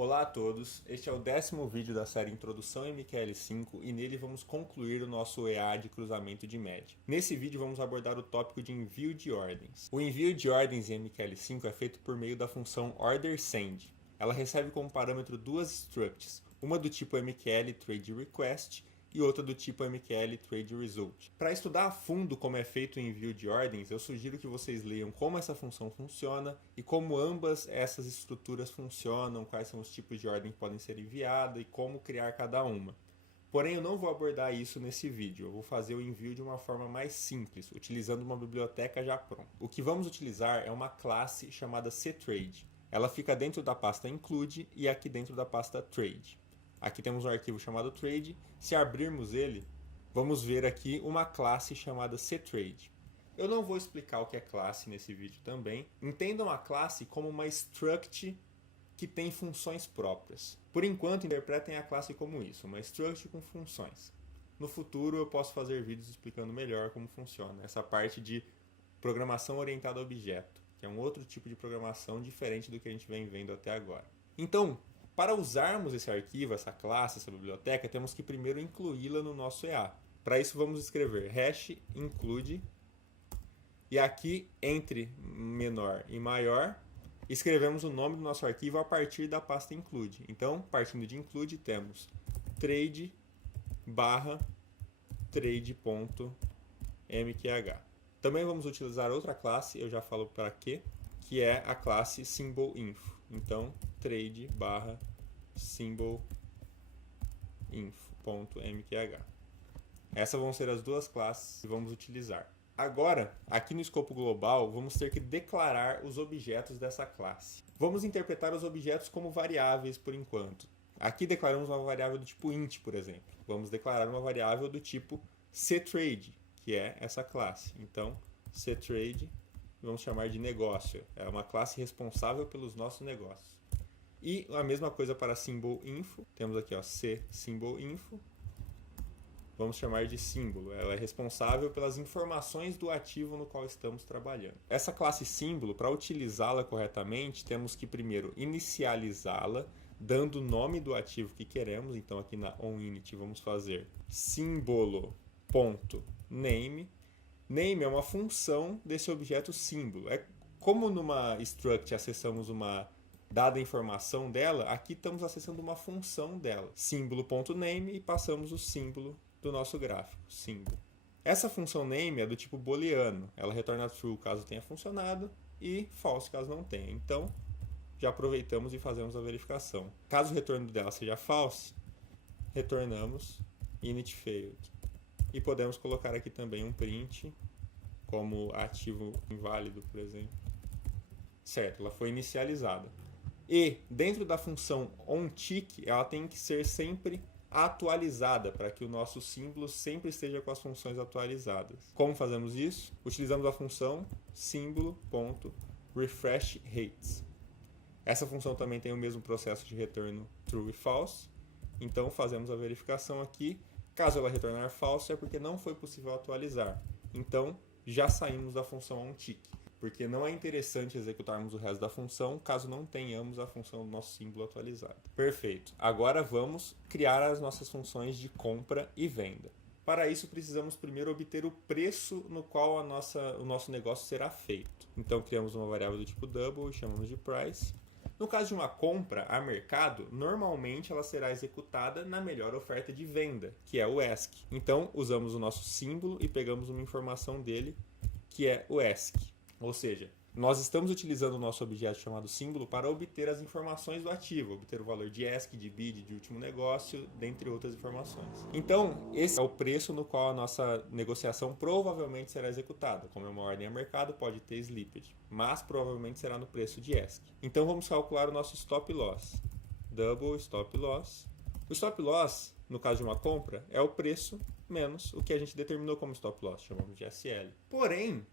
Olá a todos, este é o 10º vídeo da série Introdução em MQL5 e nele vamos concluir o nosso EA de cruzamento de média. Nesse vídeo vamos abordar o tópico de envio de ordens. O envio de ordens em MQL5 é feito por meio da função orderSend. Ela recebe como parâmetro duas structs, uma do tipo MQL Trade Request e outra do tipo MQL Trade Result. Para estudar a fundo como é feito o envio de ordens, eu sugiro que vocês leiam como essa função funciona e como ambas essas estruturas funcionam, quais são os tipos de ordem que podem ser enviadas e como criar cada uma. Porém, eu não vou abordar isso nesse vídeo, eu vou fazer o envio de uma forma mais simples, utilizando uma biblioteca já pronta. O que vamos utilizar é uma classe chamada ctrade. Ela fica dentro da pasta include e aqui dentro da pasta trade. Aqui temos um arquivo chamado trade. Se abrirmos ele, vamos ver aqui uma classe chamada ctrade. Eu não vou explicar o que é classe nesse vídeo também. Entendam a classe como uma struct que tem funções próprias. Por enquanto, interpretem a classe como isso, uma struct com funções. No futuro, eu posso fazer vídeos explicando melhor como funciona essa parte de programação orientada a objeto, que é um outro tipo de programação diferente do que a gente vem vendo até agora. Então, para usarmos esse arquivo, essa classe, essa biblioteca, temos que primeiro incluí-la no nosso EA. Para isso vamos escrever hash include e aqui entre menor e maior escrevemos o nome do nosso arquivo a partir da pasta include. Então, partindo de include temos trade barra trade.mqh. Também vamos utilizar outra classe, eu já falo para quê, que é a classe symbolinfo. Então, trade barra symbolinfo.mqh. Essas vão ser as duas classes que vamos utilizar. Agora, aqui no escopo global, vamos ter que declarar os objetos dessa classe. Vamos interpretar os objetos como variáveis por enquanto. Aqui declaramos uma variável do tipo int, por exemplo. Vamos declarar uma variável do tipo ctrade, que é essa classe. Então, ctrade, vamos chamar de negócio. É uma classe responsável pelos nossos negócios. E a mesma coisa para symbolinfo. Temos aqui ó, symbolinfo. Vamos chamar de símbolo. Ela é responsável pelas informações do ativo no qual estamos trabalhando. Essa classe símbolo, para utilizá-la corretamente, temos que primeiro inicializá-la, dando o nome do ativo que queremos. Então aqui na onInit vamos fazer símbolo.name. Name é uma função desse objeto símbolo. É como numa struct acessamos uma dada informação dela, aqui estamos acessando uma função dela. Símbolo.name e passamos o símbolo do nosso gráfico, símbolo. Essa função name é do tipo booleano. Ela retorna true caso tenha funcionado e false caso não tenha. Então, já aproveitamos e fazemos a verificação. Caso o retorno dela seja false, retornamos init failed. E podemos colocar aqui também um print como ativo inválido, por exemplo. Certo, ela foi inicializada. E dentro da função onTick, ela tem que ser sempre atualizada para que o nosso símbolo sempre esteja com as funções atualizadas. Como fazemos isso? Utilizamos a função símbolo.refreshRates. Essa função também tem o mesmo processo de retorno true e false. Então fazemos a verificação aqui. Caso ela retornar false é porque não foi possível atualizar. Então já saímos da função onTick, porque não é interessante executarmos o resto da função caso não tenhamos a função do nosso símbolo atualizada. Perfeito. Agora vamos criar as nossas funções de compra e venda. Para isso precisamos primeiro obter o preço no qual o nosso negócio será feito. Então criamos uma variável do tipo double e chamamos de price. No caso de uma compra a mercado, normalmente ela será executada na melhor oferta de venda, que é o ASCII. Então usamos o nosso símbolo e pegamos uma informação dele, que é o ASCII. Ou seja, nós estamos utilizando o nosso objeto chamado símbolo para obter as informações do ativo, obter o valor de ASCII, de bid, de último negócio, dentre outras informações. Então, esse é o preço no qual a nossa negociação provavelmente será executada. Como é uma ordem a mercado, pode ter slippage, mas provavelmente será no preço de ASCII. Então, vamos calcular o nosso stop loss. Double stop loss. O stop loss, no caso de uma compra, é o preço menos o que a gente determinou como stop loss, chamamos de SL. Porém,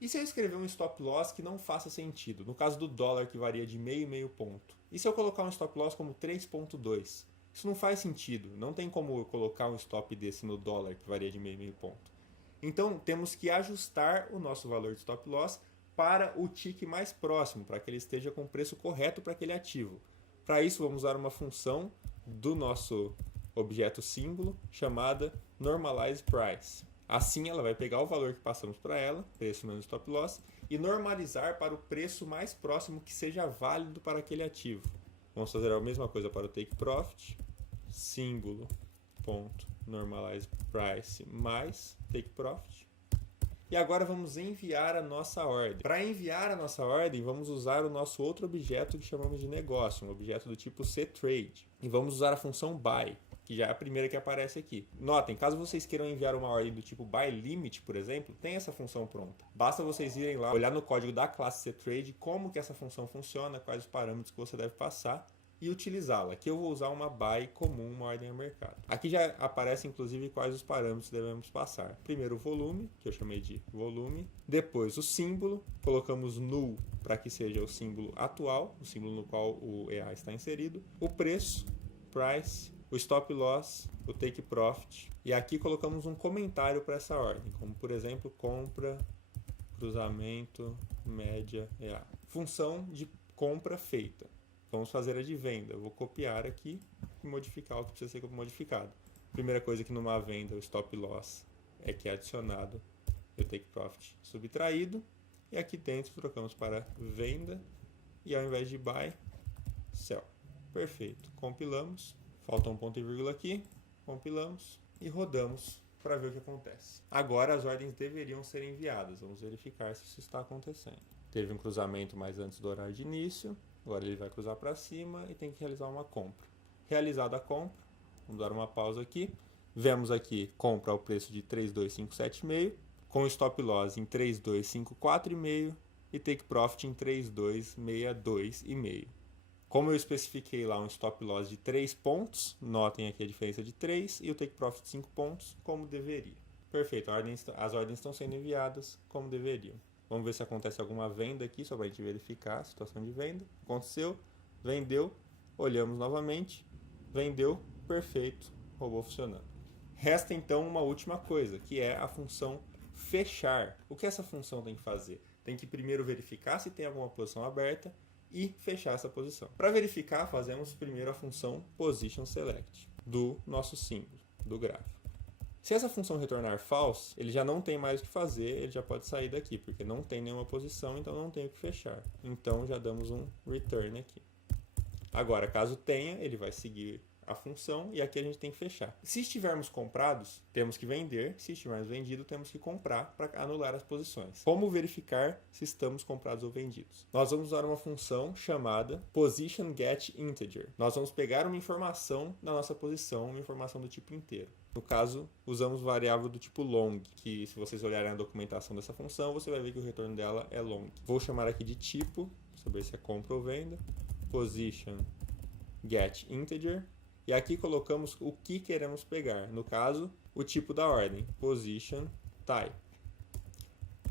e se eu escrever um stop loss que não faça sentido? No caso do dólar, que varia de meio e meio ponto. E se eu colocar um stop loss como 3,2? Isso não faz sentido. Não tem como eu colocar um stop desse no dólar, que varia de meio e meio ponto. Então, temos que ajustar o nosso valor de stop loss para o tick mais próximo, para que ele esteja com o preço correto para aquele ativo. Para isso, vamos usar uma função do nosso objeto símbolo chamada normalizePrice. Assim, ela vai pegar o valor que passamos para ela, preço menos stop loss, e normalizar para o preço mais próximo que seja válido para aquele ativo. Vamos fazer a mesma coisa para o take profit, símbolo.normalizePrice mais take profit. E agora vamos enviar a nossa ordem. Para enviar a nossa ordem, vamos usar o nosso outro objeto que chamamos de negócio, um objeto do tipo cTrade. E vamos usar a função buy, que já é a primeira que aparece aqui. Notem, caso vocês queiram enviar uma ordem do tipo buy limit, por exemplo, tem essa função pronta. Basta vocês irem lá, olhar no código da classe cTrade como que essa função funciona, quais os parâmetros que você deve passar e utilizá-la. Aqui eu vou usar uma buy comum, uma ordem a mercado. Aqui já aparece inclusive quais os parâmetros devemos passar. Primeiro o volume, que eu chamei de volume. Depois o símbolo, colocamos null para que seja o símbolo atual, o símbolo no qual o EA está inserido. O preço, price, o stop loss, o take profit. E aqui colocamos um comentário para essa ordem, como por exemplo, compra, cruzamento, média, EA. Função de compra feita. Vamos fazer a de venda. Eu vou copiar aqui e modificar o que precisa ser modificado. Primeira coisa que numa venda, o stop loss é que é adicionado e o take profit subtraído. E aqui dentro trocamos para venda e ao invés de buy, sell. Perfeito. Compilamos. Falta um ponto e vírgula aqui. Compilamos e rodamos para ver o que acontece. Agora as ordens deveriam ser enviadas. Vamos verificar se isso está acontecendo. Teve um cruzamento mais antes do horário de início. Agora ele vai cruzar para cima e tem que realizar uma compra. Realizada a compra, vamos dar uma pausa aqui. Vemos aqui compra ao preço de 3.257,5, com stop loss em 3.254,5 e take profit em 3.262,5. Como eu especifiquei lá um stop loss de 3 pontos, notem aqui a diferença de 3 e o take profit de 5 pontos, como deveria. Perfeito, as ordens estão sendo enviadas como deveriam. Vamos ver se acontece alguma venda aqui, só para a gente verificar a situação de venda. Aconteceu, vendeu, olhamos novamente, vendeu, perfeito, robô funcionando. Resta então uma última coisa, que é a função fechar. O que essa função tem que fazer? Tem que primeiro verificar se tem alguma posição aberta e fechar essa posição. Para verificar, fazemos primeiro a função position select do nosso símbolo, do gráfico. Se essa função retornar false, ele já não tem mais o que fazer, ele já pode sair daqui, porque não tem nenhuma posição, então não tem o que fechar. Então já damos um return aqui. Agora, caso tenha, ele vai seguir a função e aqui a gente tem que fechar. Se estivermos comprados, temos que vender. Se estivermos vendido, temos que comprar para anular as posições. Como verificar se estamos comprados ou vendidos? Nós vamos usar uma função chamada positionGetInteger. Nós vamos pegar uma informação da nossa posição, uma informação do tipo inteiro. No caso, usamos variável do tipo long, que se vocês olharem a documentação dessa função, você vai ver que o retorno dela é long. Vou chamar aqui de tipo, saber se é compra ou venda, positionGetInteger. E aqui colocamos o que queremos pegar. No caso, o tipo da ordem, position type.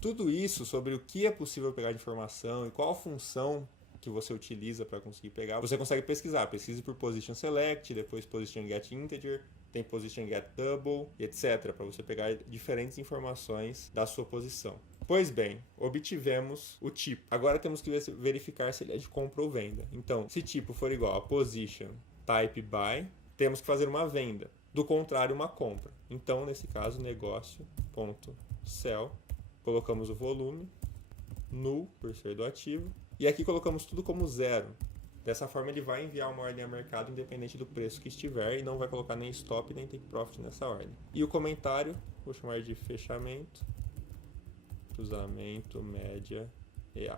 Tudo isso sobre o que é possível pegar de informação e qual função que você utiliza para conseguir pegar, você consegue pesquisar. Pesquise por position select, depois position get integer, tem position get double, etc. para você pegar diferentes informações da sua posição. Pois bem, obtivemos o tipo. Agora temos que verificar se ele é de compra ou venda. Então, se tipo for igual a position type buy, temos que fazer uma venda. Do contrário, uma compra. Então, nesse caso, negócio.sell, colocamos o volume, null, por ser do ativo, e aqui colocamos tudo como zero. Dessa forma, ele vai enviar uma ordem a mercado independente do preço que estiver e não vai colocar nem stop nem take profit nessa ordem. E o comentário, vou chamar de fechamento, cruzamento, média, EA.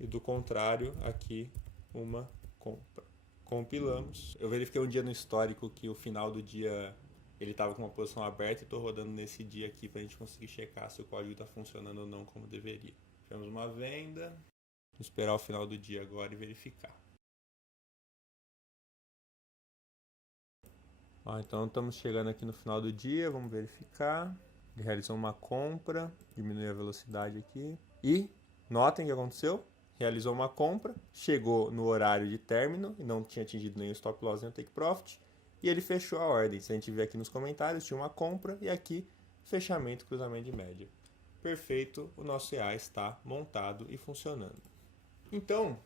E do contrário, aqui, uma compra. Compilamos. Eu verifiquei um dia no histórico que o final do dia ele estava com uma posição aberta e estou rodando nesse dia aqui para a gente conseguir checar se o código está funcionando ou não como deveria. Tivemos uma venda. Vou esperar o final do dia agora e verificar. Então estamos chegando aqui no final do dia, vamos verificar. Ele realizou uma compra, diminui a velocidade aqui. E notem o que aconteceu. Realizou uma compra, chegou no horário de término e não tinha atingido nem o stop loss nem o take profit, e ele fechou a ordem. Se a gente ver aqui nos comentários, tinha uma compra e aqui fechamento, cruzamento de média. Perfeito, o nosso EA está montado e funcionando. Então,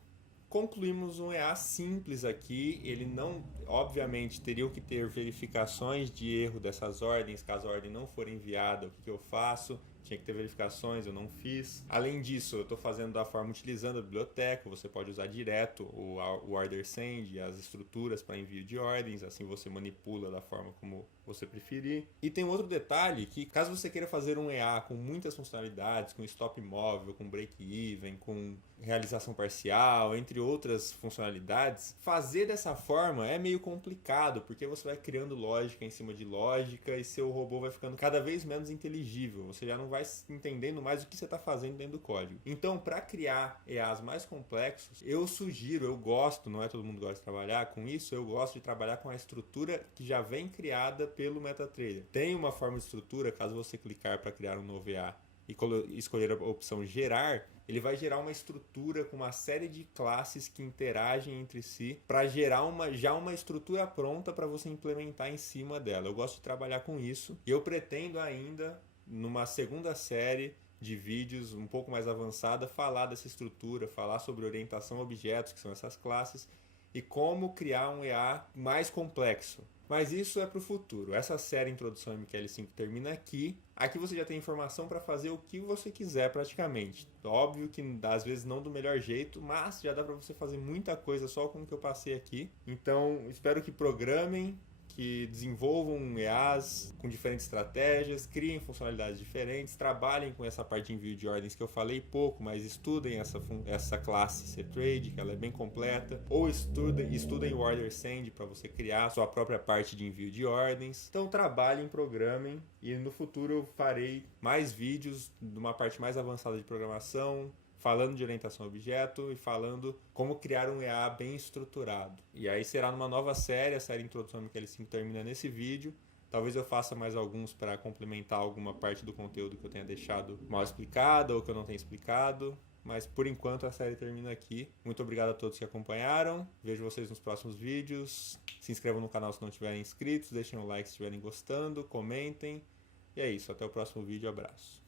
Concluímos um EA simples aqui, ele não, obviamente, teriam que ter verificações de erro dessas ordens, caso a ordem não for enviada, o que eu faço? Tinha que ter verificações, eu não fiz. Além disso, eu estou fazendo da forma utilizando a biblioteca, você pode usar direto o order send, as estruturas para envio de ordens, assim você manipula da forma como você preferir. E tem outro detalhe que, caso você queira fazer um EA com muitas funcionalidades, com stop móvel, com break-even, com realização parcial, entre outras funcionalidades, fazer dessa forma é meio complicado, porque você vai criando lógica em cima de lógica e seu robô vai ficando cada vez menos inteligível. Você já não vai entendendo mais o que você está fazendo dentro do código. Então, para criar EAs mais complexos, eu sugiro, eu gosto, não é todo mundo gosta de trabalhar com isso, eu gosto de trabalhar com a estrutura que já vem criada pelo MetaTrader. Tem uma forma de estrutura, caso você clicar para criar um novo EA e escolher a opção gerar, ele vai gerar uma estrutura com uma série de classes que interagem entre si para gerar já uma estrutura pronta para você implementar em cima dela. Eu gosto de trabalhar com isso e eu pretendo ainda, numa segunda série de vídeos um pouco mais avançada, falar dessa estrutura, falar sobre orientação a objetos, que são essas classes, e como criar um EA mais complexo. Mas isso é para o futuro. Essa série Introdução ao MQL5 termina aqui. Aqui você já tem informação para fazer o que você quiser praticamente. Óbvio que às vezes não do melhor jeito, mas já dá para você fazer muita coisa só com o que eu passei aqui. Então espero que programem, que desenvolvam EAs com diferentes estratégias, criem funcionalidades diferentes, trabalhem com essa parte de envio de ordens que eu falei pouco, mas estudem essa classe ctrade, que ela é bem completa, ou estudem o order send para você criar a sua própria parte de envio de ordens. Então trabalhem, programem, e no futuro eu farei mais vídeos de uma parte mais avançada de programação, falando de orientação a objeto e falando como criar um EA bem estruturado. E aí será numa nova série, a série Introdução ao MQL5 termina nesse vídeo. Talvez eu faça mais alguns para complementar alguma parte do conteúdo que eu tenha deixado mal explicada ou que eu não tenha explicado. Mas por enquanto a série termina aqui. Muito obrigado a todos que acompanharam. Vejo vocês nos próximos vídeos. Se inscrevam no canal se não estiverem inscritos. Deixem um like se estiverem gostando. Comentem. E é isso. Até o próximo vídeo. Abraço.